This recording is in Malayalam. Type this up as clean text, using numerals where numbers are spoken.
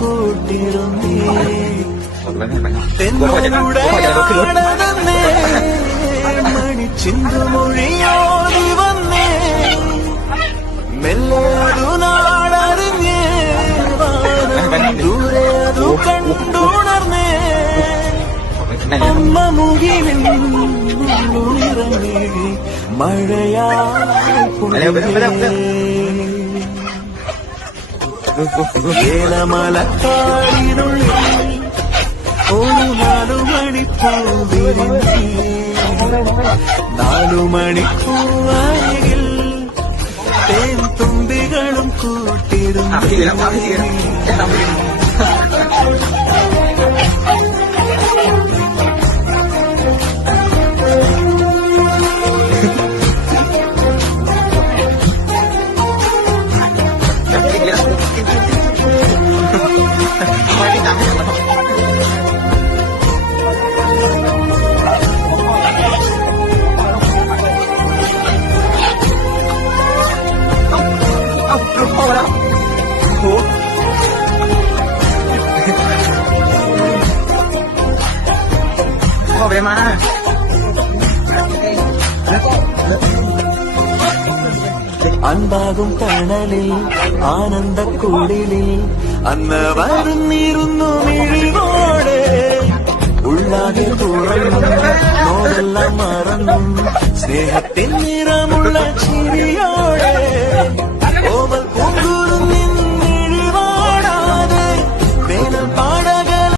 കൂട്ടിരുന്നേ എന്നോടുടെ ആടതന്നേ മണിച്ചിന്തുമൊഴിയോടി വന്നേ മെല്ലെ അതു നാടറിഞ്ഞേ ദൂരെ അതു കണ്ടുണർന്നേ അമ്മ മുകിലിറങ്ങി മഴയാലമലക്കാടിനുള്ളിൽ ഒരു 4 മണിപ്പൂ വിരിഞ്ഞ് 4 മണിപ്പൂവായിൽ തേൻ തുമ്പികളും കൂട്ടിരുന്നു അൻപാകും കണലിൽ ആനന്ദക്കൂടിലിൽ അന്ന് വരുന്നിരുന്നു മിഴിവോടെ ഉള്ളാകെ തുറന്നും നോടെല്ലാം മറന്നും സ്നേഹത്തിൻ